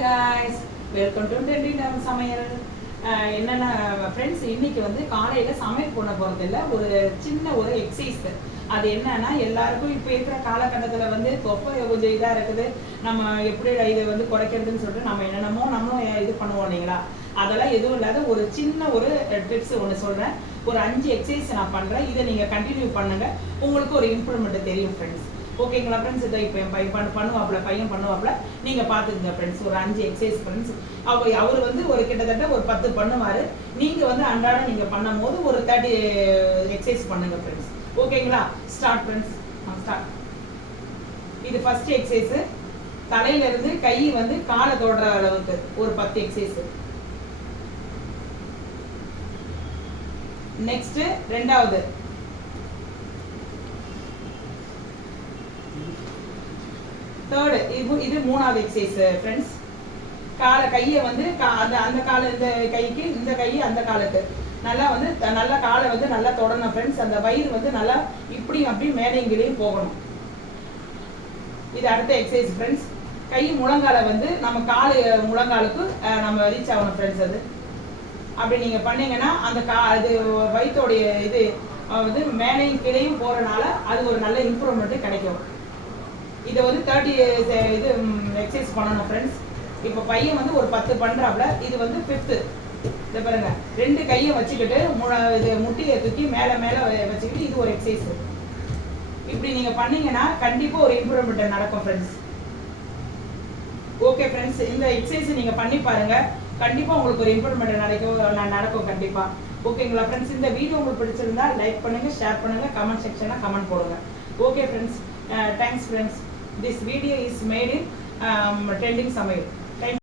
guys, welcome to Trending சமையல். என்னன்னா friends, இன்னைக்கு வந்து காலையில சமையல் பண்ண போறது இல்ல, ஒரு சின்ன ஒரு எக்ஸசைஸ். அது என்னன்னா, எல்லாருக்கும் இப்போ இருக்கிற காலகட்டத்தில் வந்து தொப்பை கொஞ்சம் இதாக இருக்குது, நம்ம எப்படி இதை வந்து குறைக்கிறதுன்னு சொல்லிட்டு நம்ம என்னென்னமோ நம்மளும் இது பண்ணுவோம் இல்லைங்களா. அதெல்லாம் எதுவும் இல்லாத ஒரு சின்ன ஒரு டிப்ஸ் ஒன்று சொல்கிறேன். ஒரு 5 எக்ஸசைஸ் நான் பண்ணுறேன், இதை நீங்கள் கண்டினியூ பண்ணுங்க, உங்களுக்கு ஒரு இம்ப்ரூவ்மெண்ட் தெரியும் ஃப்ரெண்ட்ஸ். ஓகேங்களா ஃப்ரெண்ட்ஸ்? இதை இப்போ என் பையன் பண்ணுவாப்புல, நீங்கள் பார்த்துக்குங்க ஃப்ரெண்ட்ஸ். ஒரு 5 எக்ஸசைஸ் ஃப்ரெண்ட்ஸ். அவர் வந்து ஒரு கிட்டத்தட்ட ஒரு 10 பண்ணுவார். நீங்கள் வந்து அன்றாடம் நீங்கள் பண்ணும் போது ஒரு 30 எக்ஸசைஸ் பண்ணுங்க ஃப்ரெண்ட்ஸ். ஓகேங்களா? Start friends, start. இது ஃபர்ஸ்ட் எக்ஸசைஸ். தலையிலிருந்து கை வந்து காலை தொடுற அளவுக்கு ஒரு 10 எக்ஸசைஸ். நெக்ஸ்ட் ரெண்டாவது, தேர்டு, இது மூணாவது எக்ஸசைஸ் ஃப்ரெண்ட்ஸ். கையை வந்து அந்த கால, இந்த கைக்கு இந்த கை அந்த காலுக்கு நல்லா வந்து நல்லா காலை வந்து நல்லா தொடரணும் ஃப்ரெண்ட்ஸ். அந்த வயிறு வந்து நல்லா இப்படியும் அப்படியும் மேலே இங்கேயும் போகணும். இது அடுத்த எக்ஸசைஸ் ஃப்ரெண்ட்ஸ். கை முழங்கால வந்து நம்ம காலு முழங்காலுக்கு நம்ம ரீச் ஆகணும் ஃப்ரெண்ட்ஸ். அது அப்படி நீங்கள் பண்ணீங்கன்னா அந்த இது வயிற்றோடைய இது வந்து மேலேயும் கீழேயும் போகிறனால அது ஒரு நல்ல இம்ப்ரூவ்மெண்ட்டு கிடைக்கும். இதை வந்து 30 இது எக்ஸசைஸ் பண்ணணும் ஃப்ரெண்ட்ஸ். இப்போ பையன் வந்து ஒரு 10 பண்ணுறாப்புல, இது வந்து 5th. இதை பாருங்க, 2 கையை வச்சுக்கிட்டு இது முட்டியை தூக்கி மேலே வச்சுக்கிட்டு இது ஒரு எக்ஸசைஸ். இப்படி நீங்கள் பண்ணீங்கன்னா கண்டிப்பாக ஒரு இம்ப்ரூவ்மெண்ட் நடக்கும் ஃப்ரெண்ட்ஸ். ஓகே ஃப்ரெண்ட்ஸ், இந்த எக்ஸசைஸ் நீங்கள் பண்ணி பாருங்க, கண்டிப்பாக உங்களுக்கு ஒரு இம்ப்ரூவ்மெண்ட் நடக்கும் கண்டிப்பாக. ஓகேங்களா ஃப்ரெண்ட்ஸ்? இந்த வீடியோ உங்களுக்கு பிடிச்சிருந்தா லைக் பண்ணுங்கள், ஷேர் பண்ணுங்கள், கமெண்ட் செக்ஷனில் கமெண்ட் போடுங்க. Okay friends, thanks friends. This video is made in Trending சமையல்.